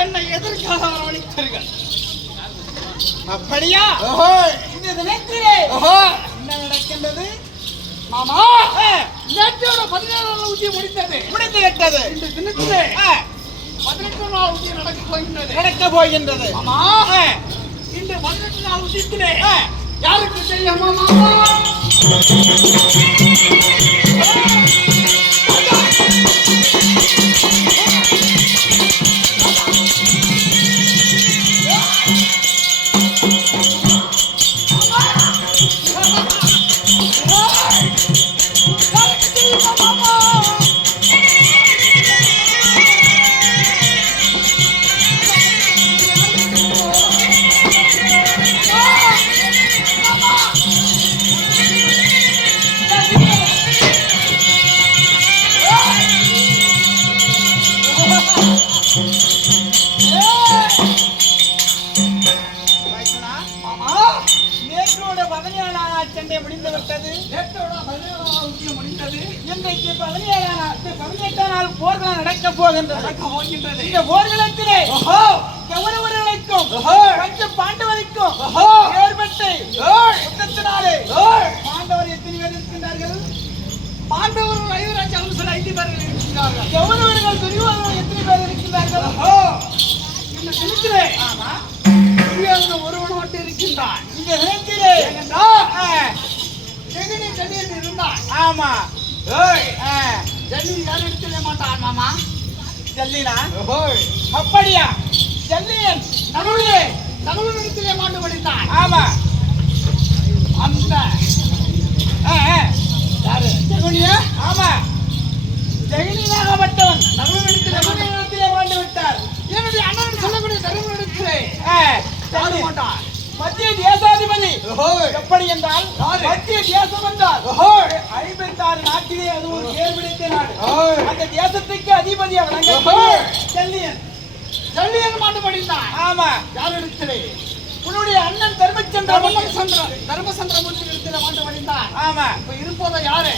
என்னை எதற்காக அரவணைத்தீர்கள்? அப்படியா? இந்த தினத்திலே என்ன நடக்கின்றது? மாமா, நேற்றோட 17 நாள் உச்சி முடிந்து விட்டது. இந்த தினத்திலே 18 நாள் உச்சி நடக்க போகின்றது. மாமா, இந்த 18 நாள் உச்சியிலே யாருக்கு தெரியுமா மாமா? இந்த போர்க்களத்திலே கௌரவர்களுக்கும் பாண்டவருக்கும் ஏற்பட்டு யுத்தத்தினாலே பாண்டவர் எத்தனை பேர் இருக்கின்றார்கள்? பாண்டவர்கள் 5 பேர்கள் இருக்கின்றார்கள். கௌரவர்கள் துரியோதனர்கள் எத்தனை பேர் இருக்கின்றார்கள்? இந்த தினத்திலே துரியோதனன் ஒருவன் மட்டும் இருக்கின்றான். இந்த தினத்திலே ஜெகனி இருந்தான். ஆமா, ஜல்லி யாரும் எடுத்துட மாட்டான் மாமா. ஜல்லினா அப்படியா? ஜல்லியன் நடுவனிடத்திலே மாண்டு படித்தான். ஆமா, அந்த யாரு? ஜெகனியா? ஆமா, ஜெகனியாகப்பட்டவன் நடுவனிடத்திலே மாண்டு விட்டார். என்னுடைய அண்ணன் சொல்லக்கூடிய தருவனிடத்திலே மாட்டான். மத்திய தேசாதிபதி எப்படி என்றால், மத்திய தேசம் என்றால் 56 நாட்டிலே அது ஒரு ஏற்படுத்திய நாடு. அந்த தேசத்துக்கு அதிபதி ஜல்லியன் மாட்டு படித்தான். ஆமா, யாரிடத்திலே? உன்னுடைய அண்ணன் தர்மசந்திரமூர்த்தி இடத்திலே மாட்டு படித்தான். ஆமா, இப்ப இருப்பதை யாரு?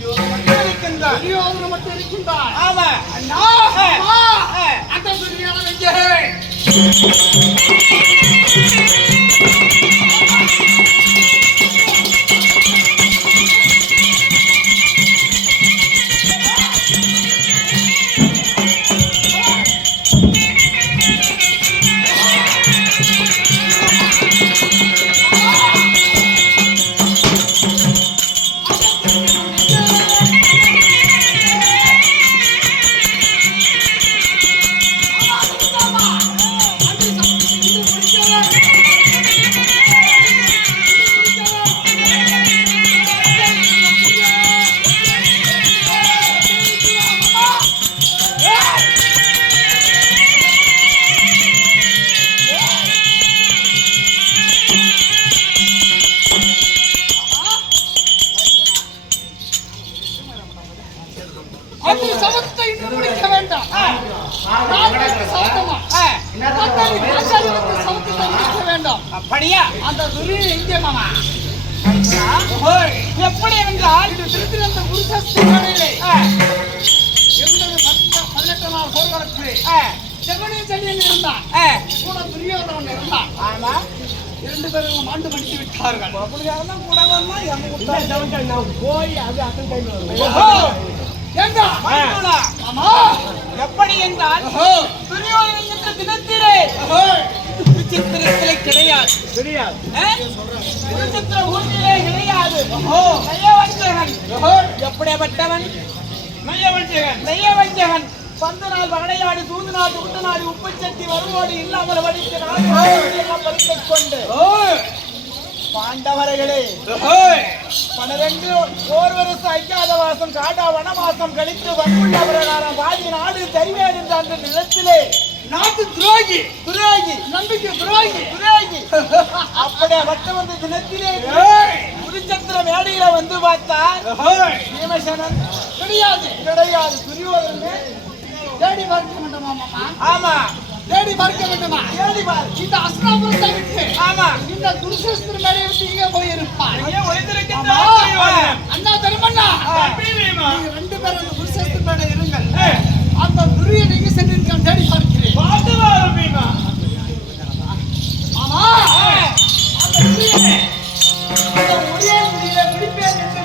துரியோதனன் மட்டும் இருக்கின்றான். ஆமா, அந்த துரியோதனன் அப்படியா? அந்த துரியன் எங்கே மாமா? எப்படி என்றால் திருத்திருந்த குருசாஸ்திரியிலே இருந்தது 18 நாள் போர்க்களத்திலே செவ்வனே செல்லியில் இருந்தான். கூட துரியோதனன் இருந்தான். ஆனா 2 பேரும் மாண்டு மடித்து விட்டார்கள். அப்படியாதான் கூட வந்தா போய் அது அத்தன் கையில் எப்படி என்றால் துரியோதனன் என்ற தினத்திலே விசித்திரத்திலே கிடையாது. விசித்திர ஊரிலே கிடையாது. நயவஞ்சகன் எப்படிப்பட்டவன்? நயவஞ்சகன் 10 நாள் வகையாடி தூது நாடு உட்டு நாடு உப்பு சட்டி வருவோடு இல்லாமல் வடித்து எல்லாம் பறித்துக் கொண்டு பாண்டவர்களே 12 ஓர் வருஷம் ஐக்கியாதவாசம் காடா வனவாசம் கழித்து வந்துள்ள பிரகாரம் பாதி நாடு தைவேன் என்ற அந்த நிலத்திலே நாட்டு துரோகி நம்பிக்கை துரோகி அப்படியே வந்த தினத்திலே குருச்சத்திர மேடையில வந்து பார்த்தார். பீமசேனன் கிடையாது. துரியோதனன் தேடி பார்க்க வேண்டுமா மாமா? ஆமா, தேடி பார்க்க வேண்டுமா? தேடி பார். இந்த அஸ்தினாபுரத்தை விட்டு ஆமா இந்த குருசேஸ்திர மேடையை விட்டு இங்கே போயிருப்பார். அண்ணா தருமண்ணா, நீங்க 2 பேரும் அந்த குருசேஸ்திர மேடை இருங்கள். அந்த துரியன் எங்கே சென்றிருக்கான் தேடி பார்க்கிறேன். ஆமா, அந்த துரியனை அந்த ஒரே முடியில பிடிப்பேன் என்று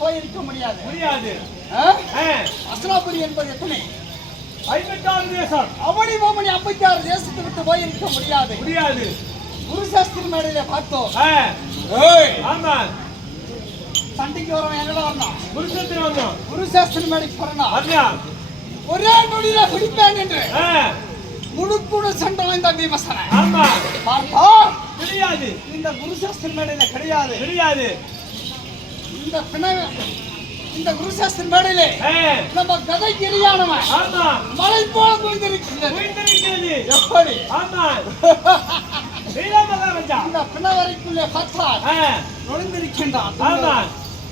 போயிருக்க முடியாது. அஸ்தினாபுரி என்பது எத்தனை? 56 தேசம். அவனி மாமணி 56 தேசத்தை விட்டு போயிருக்க முடியாது. குருசாஸ்திரி மேடையில பார்த்தோம். ஆமா, சண்டைக்கு வரவன் எங்கட வரணும்? குருசாஸ்திரி மேடைக்கு வரணும். ஒரே நொடியில பிடிப்பேன் என்று முழுக்குட சண்டை வாய்ந்த பீமசேனன். ஆமா, பார்த்தோம். கிடையாது. இந்த குருசாஸ்திரி மேடையில கிடையாது. இந்த குருசாஸ்திரி மேடையிலே நம்ம கதை கிரியானவன் மலை போல குவிந்திருக்கிறது. எப்படி? இந்த பிணவரைக்குள்ளே பார்த்தால் நுழைந்திருக்கின்றான்.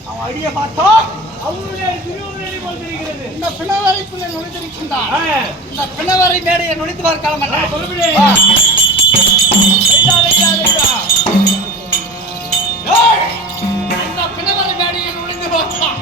அவன் அடிய பார்த்தா இந்த பிணவரைக்குள்ளே நுழைந்திருக்கின்றான். இந்த பிணவரை மேடையை நுழைத்து பார்க்கலாம். பிணவரை மேடையை நுழைந்து பார்க்கலாம்.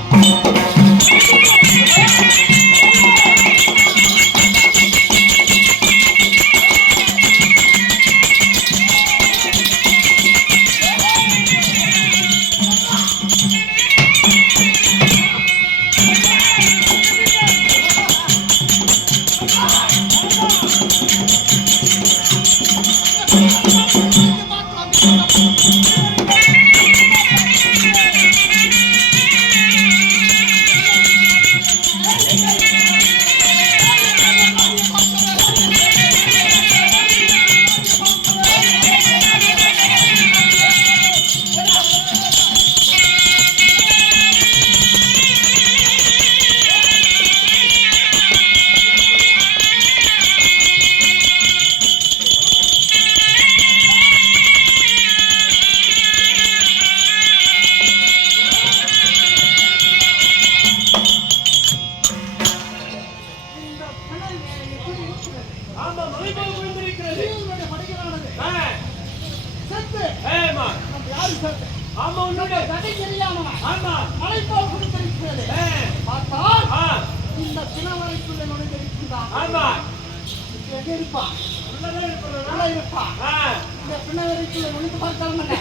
Thank you. பிணவரைக்குள்ள நுழைந்திருக்கின்றான். ஆமா. எங்க இருப்பான்? உள்ளதான் இருப்பான். உள்ள இருப்பான். இந்த பிணவரைக்குள்ள நுழைந்து பார்த்தாலும் என்ன?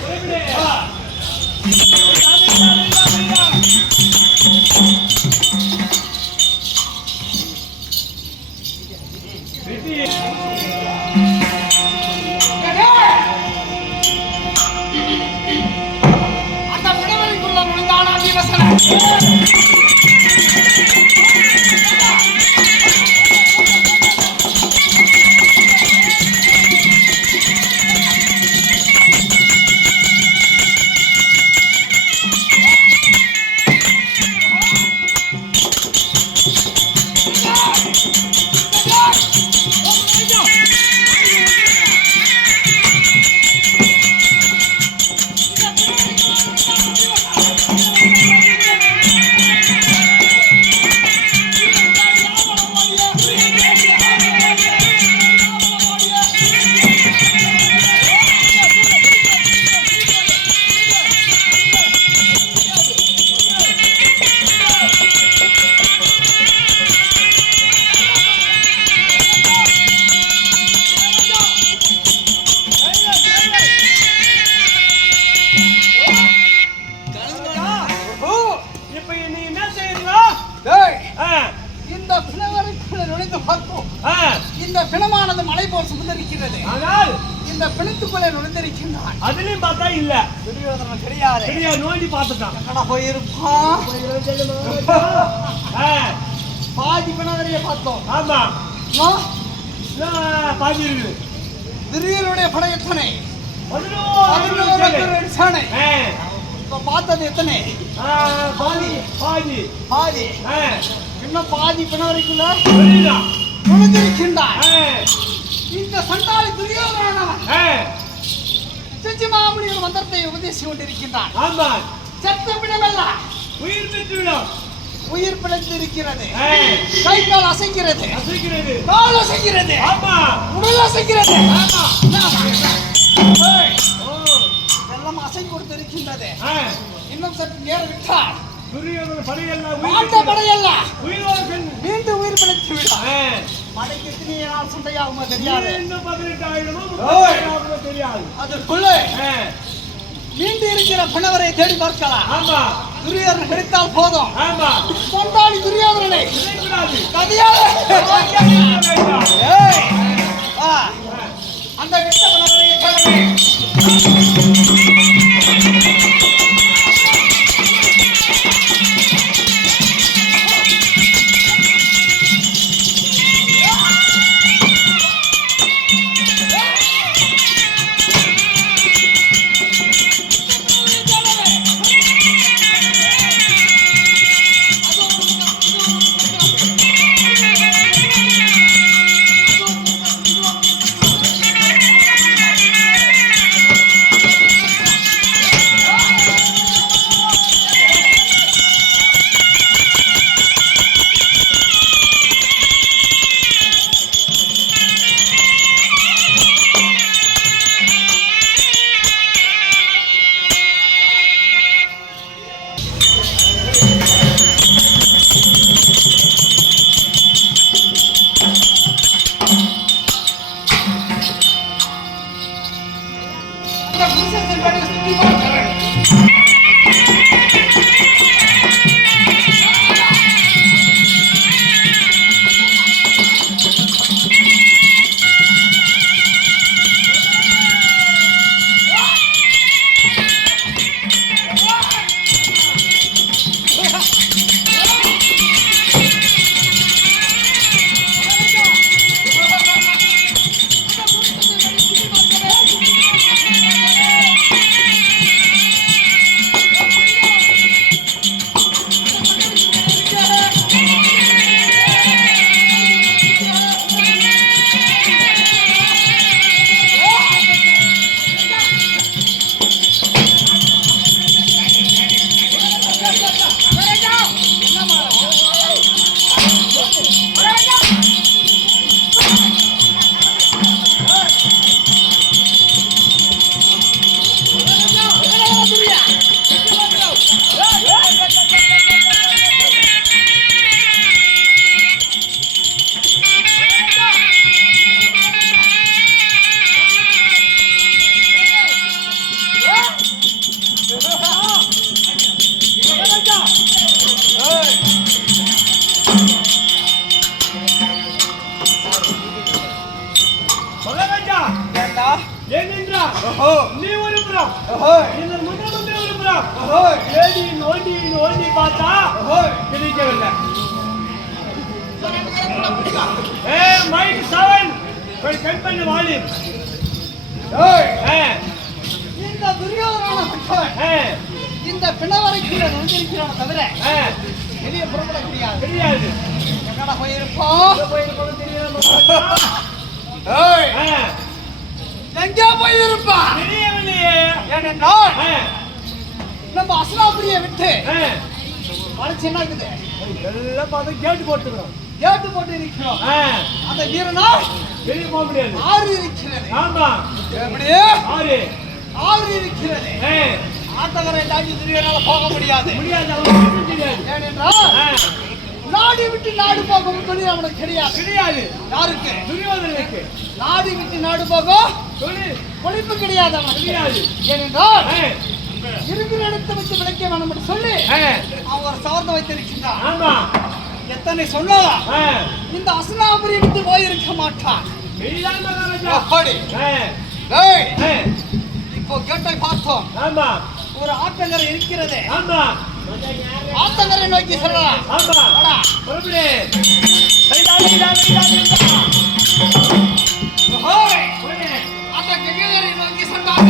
அந்த பிணவரைக்குள்ள நுழைந்தானா வீரசனன்? இந்த பிணவரைக்குள்ள நுழைந்து பார்த்தோம். இந்த பிணமானது மலை போல் சுமந்திருக்கிறது. ஆனால் இந்த பிணத்துக்குள்ளே நுழைந்திருக்கின்றான். அதுலயும் பார்த்தா இல்ல. துரியோதனன் தெரியாது. நோண்டி பார்த்துட்டான். எங்கடா போயிருப்பான்? பாதி பிணவரையை பார்த்தோம். ஆமா, பாதி இருக்குது. துரியோதனுடைய படை எத்தனை? 11 சாணை. இப்ப பார்த்தது எத்தனை? பாதி பாதி பாதி. இன்னும் பாதி பிணவரைக்குள்ள நுழைந்திருக்கின்றான். இந்த சண்டாளி துரியோதனன் செஞ்சி மாமுனிவர் மந்திரத்தை உபதேசித்துக் கொண்டிருக்கின்றான். ஆமா, செத்த பிணமெல்லாம் உயிர் பெற்றுவிடும். உயிர் பிழைத்திருக்கிறது. கை கால் அசைக்கிறது. கால் அசைக்கிறது. ஆமா, உடல் அசைக்கிறது. ஆமா, எல்லாம் அசை கொடுத்திருக்கின்றது. இன்னும் சற்று நேரம் விட்டால் துரியோதன படையெல்லாம் மீண்டும் உயிர் பிழைத்து விடும். மடைக்கு எத்தனை நாள் சண்டையாகுமோ தெரியாது. 18,000 தெரியாது. அதற்குள்ளே மீண்டு இருக்கிற பிணவரை தேடி பார்க்கலாம். ஆமா, துரியோதனன் கிடைத்தால் போதும். ஆமா, கொண்டாடி துரியோதனனை கதையாக அந்த விட்ட பிணவரை தேடுவேன். தோண்டி பார்த்தா கிடைக்கவில்லை. மைக் 7 கட் பண்ணு வால்யூம். இந்த துரியோதனான இந்த பிணவரைக்குள்ள நுழைஞ்சிருக்கிறான தவிர வெளியே புறப்பட கிடையாது. எங்கடா போயிருப்போம்? எங்கே போயிருப்பா? தெரியவில்லையே. ஏனென்றால் நம்ம அஸ்லாபுரியை விட்டு வளர்ச்சி என்ன இருக்குது? எல்லாம் பார்த்து கேட்டு போட்டுக்கிறோம். கேட்டு போட்டு இருக்கிறோம். அந்த வீரனா வெளியே போக முடியாது. ஆறு இருக்கிறது. ஆமா, எப்படி? ஆறு இருக்கிறது. ஆத்தவரை தாண்டி துரியோதனால போக முடியாது. ஏனென்றால் நாடு விட்டு நாடு போகும் தொழில் அவனுக்கு கிடையாது. யாருக்கு? துரியோதனனுக்கு. நாடு விட்டு நாடு போகும் தொழில் பொழிப்பு கிடையாது அவனுக்கு. ஏனென்றால் இருக்கிற இடத்தை வச்சு விளக்க வேணும் என்று சொல்லி அவன் ஒரு சவர்ந்து வைத்திருக்கின்றான். எத்தனை சொன்னாலும் இந்த அஸ்லாபுரியை விட்டு போயிருக்க மாட்டான். இப்போ கேட்டை பார்த்தோம். ஒரு ஆத்தங்கரை இருக்கிறது. ஆத்தங்கரை நோக்கி செல்லலாம். அந்த கங்கரை நோக்கி சென்றால்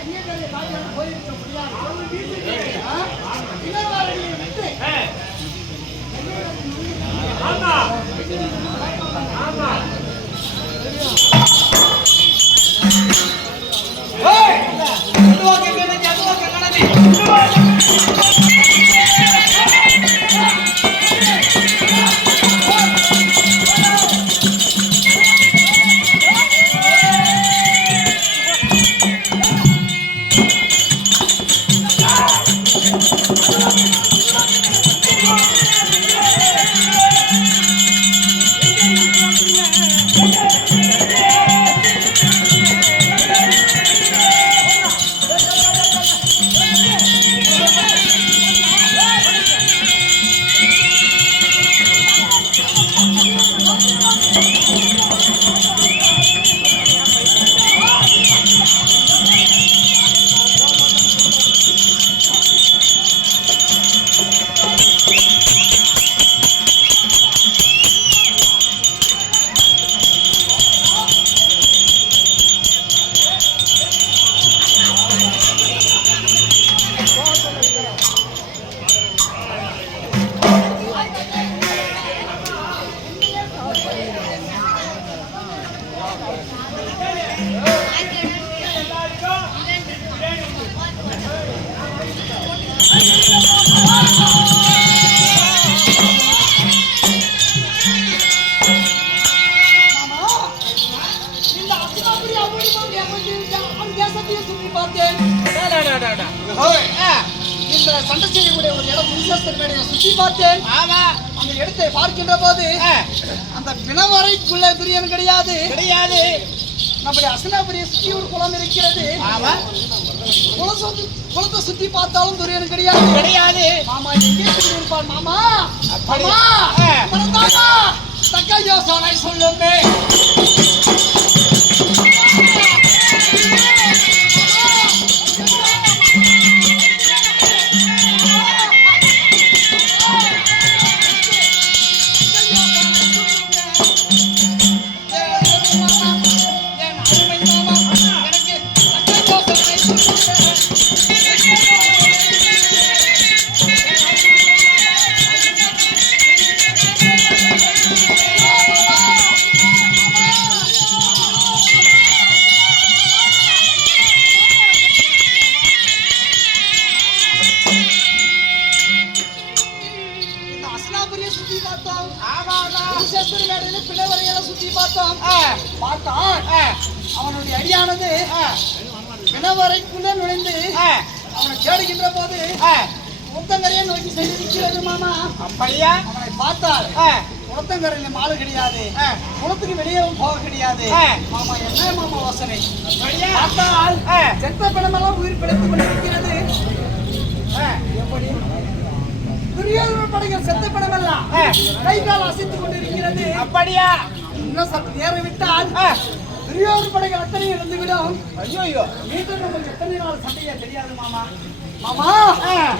எங்கே காரியம் போயிருக்க முடியாது. இன்னொரு வாரம் விட்டு ஆமா ஆமா இந்த சண்டை செய்யக்கூடிய ஒரு இடம் முன்சேஸ்தர் சுற்றி பார்த்தேன். ஆமா, அந்த இடத்தை பார்க்கின்ற போது அந்த பிணவரைக்குள்ள துரியன் கிடையாது. நம்முடைய அசனாபுரிய சுற்றி ஒரு குளம் இருக்கிறது. ஆமா, குளத்தை சுற்றி பார்த்தாலும் துரியன் கிடையாது. மாமா எங்கே இருப்பார்? மாமா தக்கா யோசனை சொல்லுமே. அவனுடைய அடியானது பிணவரைக்குள்ள நுழைந்து அவனை தேடுகின்ற போது குளத்தங்கரையை நோக்கி சென்றிருக்கிறது. மாமா அப்படியா? அவனை பார்த்தால் குளத்தங்கரையில மாலு கிடையாது, குளத்துக்கு வெளியேவும் போக கிடையாது. மாமா என்ன மாமா யோசனை? பார்த்தால் செத்த பிணமெல்லாம் உயிர் பிழைத்துக் கொண்டிருக்கிறது. எப்படி துரியோதன படைகள் செத்த பிணமெல்லாம் கை கால் அசைத்துக் கொண்டிருக்கிறது. அப்படியா? இன்னும் சற்று நேரம் விட்டால் துரியோதன படைகள் அத்தனை இறந்துவிடும். ஐயோ, மீண்டும் நமக்கு எத்தனை நாள் சண்டையா தெரியாது. மாமா மாமா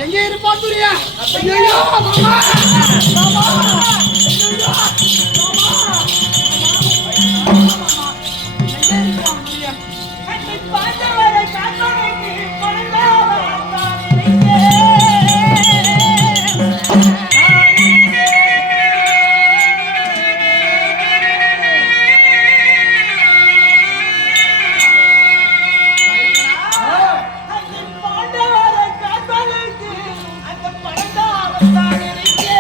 எங்கே இருப்பான் துரியா? ஐயோ மாமா மாமா ஐயோ மாமா எங்கே இருப்பான் துரியா? பாண்டவரை காப்பாற்றி அந்த பழந்தாவத்தான் இருக்கே.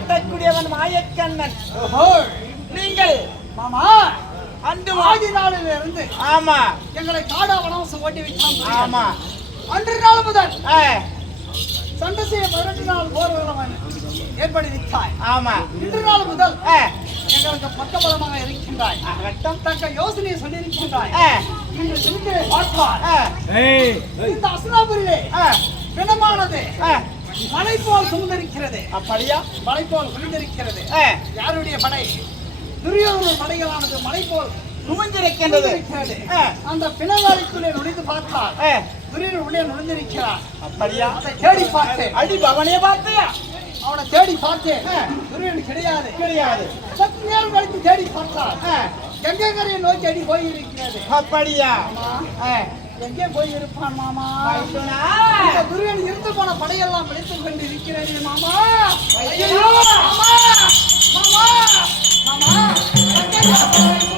காட்டக்கூடியவன் மாயக்கண்ணன். நீங்கள் மாமா அன்று ஆதி நாளில இருந்து ஆமா எங்களை காடா வனவாசம் ஓட்டி வைக்கலாம். ஆமா அன்று நாள் முதல் ஆ, சண்டை செய்ய 18 நாள் போர்வலம் ஏற்படுத்தித்தாய். ஆமா இன்று நாள் முதல் ஆ, எங்களுக்கு பக்கபலமாக இருக்கின்றாய். ஆகட்டும். தக்க யோசனையை சொல்லியிருக்கின்றாய். ஆ, இன்று சிறுத்தை பார்ப்பார். ஆ, இந்த அசுராபுரியிலே ஆ, பிணமானது ஆ, மலை போல் சுமந்திருக்கிறது. அப்படியா? மலை போல் விழுந்திருக்கிறது. ஆ, யாருடைய படை? துரியோதன படைகளானது மலை போல் நுழைந்திருக்கின்றது. விழுந்திருக்கிறது. ஆ, அந்த பிணவாரிக்குள்ளே நுழைந்து பார்த்தார். ஆ, துரியோதன உள்ளே நுழைந்திருக்கிறார். அப்படியா? அதை தேடி பார்த்தேன். அடி பவனே பார்த்தியா? அவனை தேடி பார்த்தேன். ஆ. துரியோதனன் கிடையாது. கிடையாது. சற்று நேரம் கழித்து தேடி பார்த்தார். ஆ, கங்கை கரையை நோக்கி அடி போயிருக்கிறது. அப்படியா? ஆமா. ஆ, எங்கே போயிருப்பான் மாமா? மைத்துனா. இந்த துரியன் இருந்து போன படையெல்லாம் விழித்துக் கொண்டு இருக்கிறது மாமா. ஐயோ! மாமா மாமா மாமா மாமா